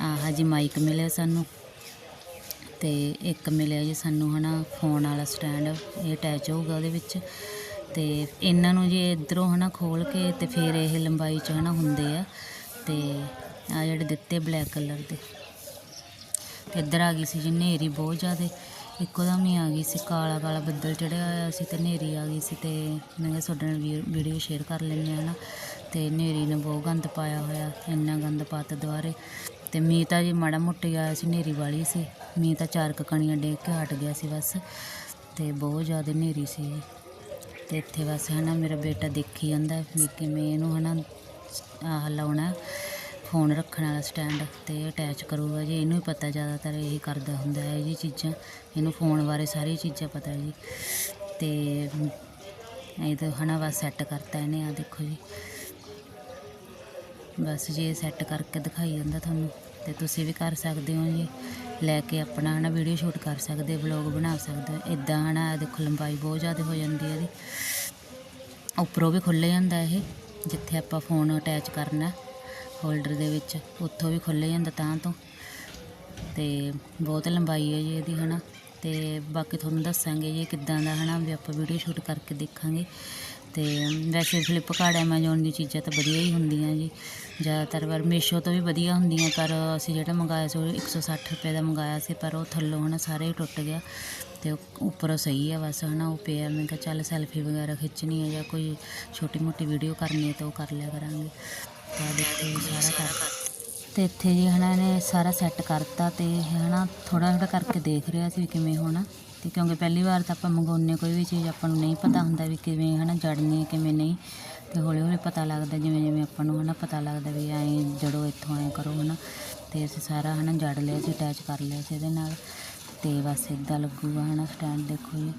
ਆਹ ਜੀ ਮਾਈਕ ਮਿਲਿਆ ਸਾਨੂੰ। ਤੇ ਇੱਕ ਮਿਲਿਆ ਜੀ ਸਾਨੂੰ ਹਨਾ ਫੋਨ ਵਾਲਾ ਸਟੈਂਡ ਇਹ ਅਟੈਚ ਹੋਊਗਾ ਉਹਦੇ ਵਿੱਚ। ਤੇ ਇਹਨਾਂ ਨੂੰ ਜੇ ਇਧਰੋਂ ਹਨਾ ਖੋਲ ਕੇ ਤੇ ਫਿਰ ਇਹ ਲੰਬਾਈ ਚ ਹਨਾ ਹੁੰਦੇ ਆ। ਤੇ ਆ ਜਿਹੜੇ ਦਿੱਤੇ ਬਲੈਕ ਕਲਰ ਦੇ, ਤੇ ਇੱਧਰ ਆ ਗਈ ਸੀ ਜੀ ਹਨੇਰੀ ਬਹੁਤ ਜ਼ਿਆਦਾ। ਇੱਕੋ ਦਮ ਹੀ ਆ ਗਈ ਸੀ, ਕਾਲਾ ਕਾਲਾ ਬੱਦਲ ਚੜਿਆ ਹੋਇਆ ਸੀ ਤੇ ਹਨੇਰੀ ਆ ਗਈ ਸੀ ਤੇ ਮੈਂ ਕਿਹਾ ਤੁਹਾਡੇ ਨਾਲ ਵੀ- ਵੀਡੀਓ ਸ਼ੇਅਰ ਕਰ ਲੈਂਦੇ ਹਾਂ ਨਾ। ਤੇ ਹਨੇਰੀ ਨੇ ਬਹੁਤ ਗੰਦ ਪਾਇਆ ਹੋਇਆ, ਇੰਨਾ ਗੰਦ ਪਾਤਾ ਦੁਆਰੇ ਤੇ ਮੀਂਹ ਤਾਂ ਜੀ ਮਾੜਾ ਮੋਟਾ ਆਇਆ ਸੀ, ਹਨੇਰੀ ਵਾਲੀ ਸੀ। ਮੀਂਹ ਤਾਂ ਚਾਰ ਕੁ ਕਣੀਆਂ ਡੇਗ ਕੇ ਹਟ ਗਿਆ ਸੀ ਬਸ। ਤੇ ਬਹੁਤ ਜ਼ਿਆਦਾ ਹਨੇਰੀ ਸੀ। ਤੇ ਇੱਥੇ ਬਸ ਹੈ ਨਾ ਮੇਰਾ ਬੇਟਾ ਦੇਖੀ ਜਾਂਦਾ, ਵੀ ਕਿਵੇਂ ਇਹਨੂੰ ਹੈ ਨਾ ਆਹ ਲਾਉਣਾ। ਫੋਨ ਰੱਖਣ ਵਾਲਾ ਸਟੈਂਡ ਤੇ ਅਟੈਚ ਕਰੂਗਾ ਜੀ, ਇਹਨੂੰ ਹੀ ਪਤਾ ਜ਼ਿਆਦਾਤਰ ਇਹੀ ਕਰਦਾ ਹੁੰਦਾ ਹੈ ਇਹ ਜੀ ਚੀਜ਼ਾਂ। ਇਹਨੂੰ ਫੋਨ ਬਾਰੇ ਸਾਰੀ ਚੀਜ਼ਾਂ ਪਤਾ ਜੀ। ਤੇ ਇਹ ਤਾਂ ਹਨਾ ਬਸ ਸੈੱਟ ਕਰਤਾ ਇਹਨੇ ਆ ਦੇਖੋ ਜੀ। ਬਸ ਜੇ ਸੈੱਟ ਕਰਕੇ ਦਿਖਾਈ ਜਾਂਦਾ ਤੁਹਾਨੂੰ। ਤੇ ਤੁਸੀਂ ਵੀ ਕਰ ਸਕਦੇ ਹੋ ਜੀ। ਲੈ ਕੇ ਆਪਣਾ ਹਨਾ ਵੀਡੀਓ ਸ਼ੂਟ ਕਰ ਸਕਦੇ ਵਲੌਗ ਬਣਾ ਸਕਦੇ। ਹੋ ਇਦਾਂ ਹਨਾ, ਆਹ ਦੇਖੋ ਲੰਬਾਈ ਬਹੁਤ ਜ਼ਿਆਦਾ ਹੋ ਜਾਂਦੀ ਹੈ ਇਹਦੀ। ਉੱਪਰੋਂ ਵੀ ਖੁੱਲ੍ਹ ਜਾਂਦਾ ਇਹ, ਜਿੱਥੇ ਆਪਾਂ ਫੋਨ ਅਟੈਚ ਕਰਨਾ। ਹੋਲਡਰ ਦੇ ਵਿੱਚ ਉੱਥੋਂ ਵੀ ਖੁੱਲ੍ਹ ਜਾਂਦਾ ਤਾਂ ਤੋਂ। ਤੇ ਬਹੁਤ ਲੰਬਾਈ ਹੈ ਜੀ ਇਹਦੀ, ਹਨਾ। ਤੇ ਬਾਕੀ ਤੁਹਾਨੂੰ ਦੱਸਾਂਗੇ ਜੀ ਕਿੱਦਾਂ ਦਾ, ਹਨਾ, ਵੀ ਆਪਾਂ ਵੀਡੀਓ ਸ਼ੂਟ ਕਰਕੇ ਦੇਖਾਂਗੇ। ਤੇ ਵੈਸੇ ਫਲਿੱਪਕਾਰਟ ਐਮਾਜ਼ੋਨ ਦੀ ਚੀਜ਼ਾਂ ਤਾਂ ਵਧੀਆ ਹੀ ਹੁੰਦੀਆਂ ਜੀ। ਜ਼ਿਆਦਾਤਰ ਵਾਰ ਮੀਸ਼ੋ ਤੋਂ ਵੀ ਵਧੀਆ ਹੁੰਦੀਆਂ, ਪਰ ਅਸੀਂ ਜਿਹੜਾ ਮੰਗਾਇਆ ਸੀ, ਉਹ 160 ਰੁਪਏ ਦਾ ਮੰਗਾਇਆ ਸੀ, ਪਰ ਉਹ ਥੱਲੋਂ, ਹਨਾ, ਸਾਰੇ ਹੀ ਟੁੱਟ ਗਿਆ। ਤੇ ਉੱਪਰੋਂ ਸਹੀ ਆ ਬਸ, ਹਨਾ, ਉਹ ਪਿਆ। ਮੈਂ ਕਿਹਾ ਚੱਲ ਸੈਲਫੀ ਵਗੈਰਾ ਖਿੱਚਣੀ ਹੈ ਜਾਂ ਕੋਈ ਛੋਟੀ ਮੋਟੀ ਵੀਡੀਓ ਕਰਨੀ ਹੈ ਤਾਂ ਉਹ ਕਰ ਲਿਆ ਕਰਾਂਗੇ। ਤਾਂ ਦੇਖੋ ਜੀ ਸਾਰਾ ਕਰ ਤੇ ਇੱਥੇ ਜੀ ਹਨਾ ਨੇ ਸਾਰਾ ਸੈੱਟ ਕਰਤਾ ਤੇ ਹਨਾ ਥੋੜਾ ਥੋੜਾ ਕਰਕੇ ਦੇਖ ਰਿਹਾ ਸੀ ਵੀ ਕਿਵੇਂ ਹੋਣਾ। ਤੇ ਕਿਉਂਕਿ ਪਹਿਲੀ ਵਾਰ ਤਾਂ ਆਪਾਂ ਮੰਗਾਉਂਦੇ ਕੋਈ ਵੀ ਚੀਜ਼ ਆਪਾਂ ਨੂੰ ਨਹੀਂ ਪਤਾ ਹੁੰਦਾ ਵੀ ਕਿਵੇਂ ਹਨਾ ਜੜਨੀ ਹੈ, ਕਿਵੇਂ ਨਹੀਂ। ਤੇ ਹੌਲੀ ਹੌਲੀ ਪਤਾ ਲੱਗਦਾ ਜਿਵੇਂ ਜਿਵੇਂ ਆਪਾਂ ਨੂੰ ਹਨਾ ਪਤਾ ਲੱਗਦਾ ਵੀ ਐਂ ਜੜੋ ਇੱਥੋਂ ਐਂ ਕਰੋ ਹਨਾ। ਤੇ ਅਸੀਂ ਸਾਰਾ ਹਨਾ ਜੜ ਲਿਆ ਸੀ ਅਟੈਚ ਕਰ ਲਿਆ ਸੀ ਇਹਦੇ ਨਾਲ। ਤੇ ਬਸ ਇਦਾਂ ਲੱਗੂਗਾ ਹਨਾ ਸਟੈਂਡ ਦੇਖੋ ਜੀ।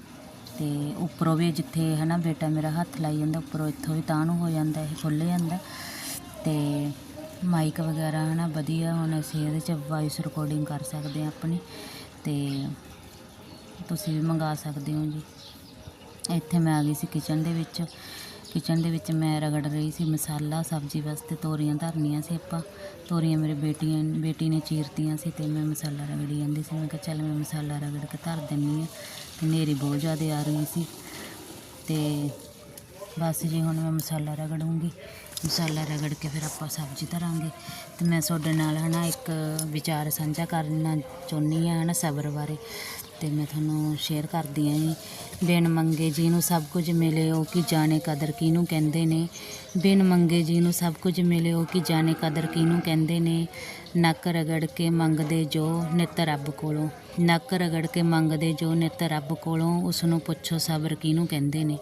ਤੇ ਉੱਪਰੋਂ ਵੀ ਜਿੱਥੇ ਹਨਾ ਬੇਟਾ ਮੇਰਾ ਹੱਥ ਲਾਈ ਜਾਂਦਾ, ਉੱਪਰੋਂ ਇੱਥੋਂ ਵੀ ਤਾਂ ਨੂੰ ਹੋ ਜਾਂਦਾ, ਇਹ ਖੁੱਲ ਜਾਂਦਾ। ਅਤੇ ਮਾਈਕ ਵਗੈਰਾ ਹੈ ਨਾ ਵਧੀਆ, ਹੁਣ ਅਸੀਂ ਇਹਦੇ 'ਚ ਵਾਇਸ ਰਿਕਾਰਡਿੰਗ ਕਰ ਸਕਦੇ ਹਾਂ ਆਪਣੀ ਅਤੇ ਤੁਸੀਂ ਵੀ ਮੰਗਾ ਸਕਦੇ ਹੋ ਜੀ। ਇੱਥੇ ਮੈਂ ਆ ਗਈ ਸੀ ਕਿਚਨ ਦੇ ਵਿੱਚ। ਕਿਚਨ ਦੇ ਵਿੱਚ ਮੈਂ ਰਗੜ ਰਹੀ ਸੀ ਮਸਾਲਾ, ਸਬਜ਼ੀ ਵਾਸਤੇ ਤੋਰੀਆਂ ਧਰਨੀਆਂ ਸੀ ਆਪਾਂ। ਤੋਰੀਆਂ ਮੇਰੇ ਬੇਟੀਆਂ, ਬੇਟੀ ਨੇ ਚੀਰਤੀਆਂ ਸੀ ਤੇ ਮੈਂ ਮਸਾਲਾ ਰਗੜੀ ਜਾਂਦੀ ਸੀ। ਮੈਂ ਕਿਹਾ ਚੱਲ ਮੈਂ ਮਸਾਲਾ ਰਗੜ ਕੇ ਧਰ ਦਿੰਨੀ ਆ ਤੇ ਹਨੇਰੀ ਬਹੁਤ ਜ਼ਿਆਦਾ ਆ ਰਹੀ ਸੀ ਤੇ ਬਸ ਜੀ ਹੁਣ ਮੈਂ ਮਸਾਲਾ ਰਗੜੂੰਗੀ। ਮਸਾਲਾ ਰਗੜ ਕੇ ਫਿਰ ਆਪਾਂ ਸਬਜ਼ੀ ਧਰਾਂਗੇ। ਤੇ ਮੈਂ ਤੁਹਾਡੇ ਨਾਲ ਹਨਾ ਇੱਕ ਵਿਚਾਰ ਸਾਂਝਾ ਕਰਨਾ ਚਾਹੁੰਦੀ ਆ ਹਨਾ ਸਬਰ ਬਾਰੇ। ਤੇ ਮੈਂ ਤੁਹਾਨੂੰ ਸ਼ੇਅਰ ਕਰਦੀ ਆ ਜੀ। ਬਿਨ ਮੰਗੇ ਜੀ ਨੂੰ ਸਭ ਕੁਝ ਮਿਲੇ ਉਹ ਕੀ ਜਾਣੇ ਕਦਰ ਕਿਹਨੂੰ ਕਹਿੰਦੇ ਨੇ। ਬਿਨ ਮੰਗੇ ਜੀ ਨੂੰ ਸਭ ਕੁਝ ਮਿਲੇ ਉਹ ਕੀ ਜਾਣੇ ਕਦਰ ਕਿਹਨੂੰ ਕਹਿੰਦੇ ਨੇ। ਨੱਕ ਰਗੜ ਕੇ ਮੰਗਦੇ ਜੋ ਨਿੱਤ ਰੱਬ ਕੋਲੋਂ। ਨੱਕ ਰਗੜ ਕੇ ਮੰਗਦੇ ਜੋ ਨਿੱਤ ਰੱਬ ਕੋਲੋਂ ਉਸ ਨੂੰ ਪੁੱਛੋ ਸਬਰ ਕਿਹਨੂੰ ਕਹਿੰਦੇ ਨੇ।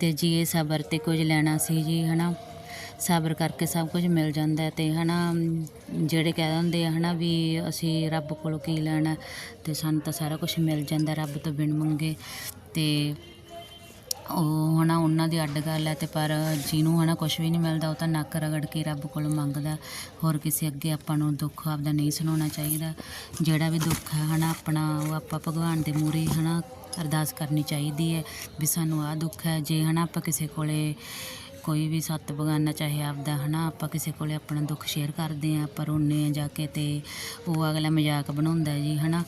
ਤੇ ਜੀ ਇਹ ਸਬਰ ਤੇ ਕੁਝ ਲੈਣਾ ਸੀ ਜੀ ਹਨਾ। ਸਬਰ ਕਰਕੇ ਸਭ ਕੁਝ ਮਿਲ ਜਾਂਦਾ ਹੈ ਤੇ ਹਨਾ, ਜਿਹੜੇ ਕਹਿ ਦਿੰਦੇ ਆ ਹਨਾ ਵੀ ਅਸੀਂ ਰੱਬ ਕੋਲੋਂ ਕੀ ਲੈਣਾ ਤੇ ਸਾਨੂੰ ਤਾਂ ਸਾਰਾ ਕੁਝ ਮਿਲ ਜਾਂਦਾ ਰੱਬ ਤੋਂ ਬਿਨ ਮੰਗੇ। ਤੇ ਉਹ ਹਨਾ ਉਹਨਾਂ ਦੀ ਅੱਡ ਗੱਲ ਹੈ ਤੇ ਪਰ ਜਿਹਨੂੰ ਹਨਾ ਕੁਝ ਵੀ ਨਹੀਂ ਮਿਲਦਾ, ਉਹ ਤਾਂ ਨੱਕ ਰਗੜ ਕੇ ਰੱਬ ਕੋਲੋਂ ਮੰਗਦਾ ਹੋਰ ਕਿਸੇ ਅੱਗੇ ਆਪਾਂ ਨੂੰ ਦੁੱਖ ਆਪਦਾ ਨਹੀਂ ਸੁਣਾਉਣਾ ਚਾਹੀਦਾ। ਜਿਹੜਾ ਵੀ ਦੁੱਖ ਹੈ ਹਨਾ ਆਪਣਾ, ਉਹ ਆਪਾਂ ਭਗਵਾਨ ਦੇ ਮੂਹਰੇ ਹਨਾ ਅਰਦਾਸ ਕਰਨੀ ਚਾਹੀਦੀ ਹੈ ਵੀ ਸਾਨੂੰ ਆਹ ਦੁੱਖ ਹੈ। ਜੇ ਹਨਾ ਆਪਾਂ ਕਿਸੇ ਕੋਲੇ ਕੋਈ ਵੀ ਸੱਤ ਬਗਾਨਾ, ਚਾਹੇ ਆਪਦਾ, ਹਨਾ, ਆਪਾਂ ਕਿਸੇ ਕੋਲੇ ਆਪਣਾ ਦੁੱਖ ਸ਼ੇਅਰ ਕਰਦੇ ਆ ਪਰ ਉਹਨੇ ਆ ਜਾ ਕੇ ਤੇ ਉਹ ਅਗਲਾ ਮਜ਼ਾਕ ਬਣਾਉਂਦਾ ਜੀ, ਹਨਾ।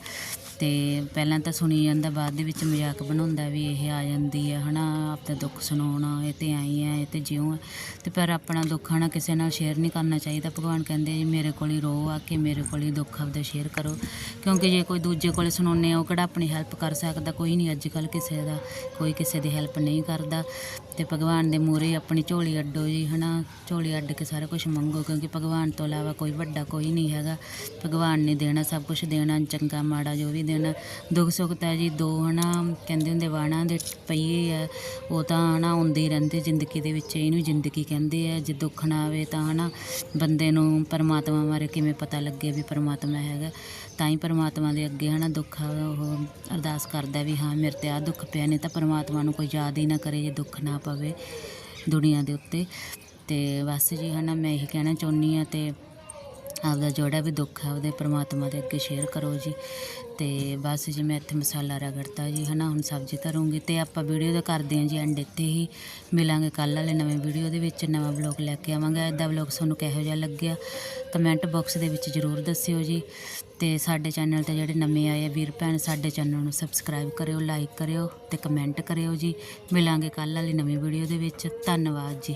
ਅਤੇ ਪਹਿਲਾਂ ਤਾਂ ਸੁਣੀ ਜਾਂਦਾ, ਬਾਅਦ ਦੇ ਵਿੱਚ ਮਜ਼ਾਕ ਬਣਾਉਂਦਾ ਵੀ ਇਹ ਆ ਜਾਂਦੀ ਹੈ ਨਾ ਆਪਦਾ ਦੁੱਖ ਸੁਣਾਉਣਾ, ਇਹ ਤਾਂ ਆਈ ਹੈ ਇਹ ਤਾਂ ਜਿਉਂ ਹੈ ਅਤੇ ਪਰ ਆਪਣਾ ਦੁੱਖ ਹੈ ਨਾ ਕਿਸੇ ਨਾਲ ਸ਼ੇਅਰ ਨਹੀਂ ਕਰਨਾ ਚਾਹੀਦਾ। ਭਗਵਾਨ ਕਹਿੰਦੇ ਜੀ, ਮੇਰੇ ਕੋਲ ਹੀ ਰੋ ਆ ਕੇ ਮੇਰੇ ਕੋਲ ਹੀ ਦੁੱਖ ਆਪਦਾ ਸ਼ੇਅਰ ਕਰੋ। ਕਿਉਂਕਿ ਜੇ ਕੋਈ ਦੂਜੇ ਕੋਲ ਸੁਣਾਉਂਦੇ ਆ, ਉਹ ਕਿਹੜਾ ਆਪਣੀ ਹੈਲਪ ਕਰ ਸਕਦਾ? ਕੋਈ ਨਹੀਂ ਅੱਜ ਕੱਲ੍ਹ ਕਿਸੇ ਦਾ, ਕੋਈ ਕਿਸੇ ਦੀ ਹੈਲਪ ਨਹੀਂ ਕਰਦਾ। ਤੇ ਭਗਵਾਨ ਦੇ ਮੂਹਰੇ ਆਪਣੀ ਝੋਲੀ ਅੱਡੋ ਜੀ, ਹਨਾ, ਝੋਲੀ ਅੱਡ ਕੇ ਸਾਰਾ ਕੁਝ ਮੰਗੋ, ਕਿਉਂਕਿ ਭਗਵਾਨ ਤੋਂ ਇਲਾਵਾ ਕੋਈ ਵੱਡਾ ਕੋਈ ਨਹੀਂ ਹੈਗਾ। ਭਗਵਾਨ ਨੇ ਦੇਣਾ, ਸਭ ਕੁਝ ਦੇਣਾ, ਚੰਗਾ, ਮਾੜਾ ਜੋ ਵੀ ਦੇਣਾ ਦੁੱਖ ਸੁੱਖ ਤਾਂ ਜੀ ਦੋ ਹਨਾ। ਕਹਿੰਦੇ ਹੁੰਦੇ ਵਾਣਾ ਦੇ ਪਈਏ ਆ, ਉਹ ਤਾਂ ਹਨਾ ਹੁੰਦੇ ਹੀ ਰਹਿੰਦੇ ਜ਼ਿੰਦਗੀ ਦੇ ਵਿੱਚ, ਇਹਨੂੰ ਜ਼ਿੰਦਗੀ ਕਹਿੰਦੇ ਆ। ਜੇ ਦੁੱਖ ਨਾ ਆਵੇ ਤਾਂ ਹਨਾ ਬੰਦੇ ਨੂੰ ਪਰਮਾਤਮਾ ਬਾਰੇ ਕਿਵੇਂ ਪਤਾ ਲੱਗੇ ਵੀ ਪਰਮਾਤਮਾ ਹੈਗਾ। ਤਾਂ ਹੀ ਪਰਮਾਤਮਾ ਦੇ ਅੱਗੇ ਹਨਾ ਦੁੱਖ ਉਹ ਅਰਦਾਸ ਕਰਦਾ ਵੀ ਹਾਂ, ਮੇਰੇ ਤੇ ਆ ਦੁੱਖ ਪਿਆ, ਨਹੀਂ ਤਾਂ ਪਰਮਾਤਮਾ ਨੂੰ ਕੋਈ ਯਾਦ ਹੀ ਨਾ ਕਰੇ ਜੇ ਦੁੱਖ ਨਾ ਪਵੇ ਦੁਨੀਆ ਦੇ ਉੱਤੇ। ਤੇ ਬਸ ਜੀ ਹਨਾ ਮੈਂ ਇਹੀ ਕਹਿਣਾ ਚਾਹੁੰਦੀ ਆ ਤੇ ਆਪਦਾ ਜਿਹੜਾ ਵੀ ਦੁੱਖ ਹੈ ਉਹਦੇ ਪ੍ਰਮਾਤਮਾ ਦੇ ਅੱਗੇ ਸ਼ੇਅਰ ਕਰੋ ਜੀ। ਤੇ ਬਸ ਜੀ, ਮੈਂ ਇੱਥੇ ਮਸਾਲਾ ਰਗੜਤਾ ਜੀ, ਹਨਾ, ਹੁਣ ਸਬਜ਼ੀ ਧਰੂੰਗੀ। ਤੇ ਆਪਾਂ ਵੀਡੀਓ ਦਾ ਕਰਦੇ ਹਾਂ ਜੀ ਐਂਡ ਇੱਥੇ ਹੀ। ਮਿਲਾਂਗੇ ਕੱਲ੍ਹ ਵਾਲੇ ਨਵੇਂ ਵੀਡੀਓ ਦੇ ਵਿੱਚ, ਨਵਾਂ ਵਲੌਗ ਲੈ ਕੇ ਆਵਾਂਗੇ। ਇਹਦਾ ਵਲੌਗ ਤੁਹਾਨੂੰ ਕਿਹੋ ਜਿਹਾ ਲੱਗਿਆ? ਕਮੈਂਟ ਬਾਕਸ ਦੇ ਵਿੱਚ ਜ਼ਰੂਰ ਦੱਸਿਓ ਜੀ। ਤੇ ਸਾਡੇ ਚੈਨਲ ਤੇ ਜਿਹੜੇ ਨਵੇਂ ਆਏ ਆ ਵੀਰ ਭੈਣ, ਸਾਡੇ ਚੈਨਲ ਨੂੰ ਸਬਸਕ੍ਰਾਈਬ ਕਰਿਓ ਲਾਈਕ ਕਰਿਓ ਤੇ ਕਮੈਂਟ ਕਰਿਓ ਜੀ। ਮਿਲਾਂਗੇ ਕੱਲ੍ਹ ਵਾਲੀ ਨਵੀਂ ਵੀਡੀਓ ਦੇ ਵਿੱਚ। ਧੰਨਵਾਦ ਜੀ।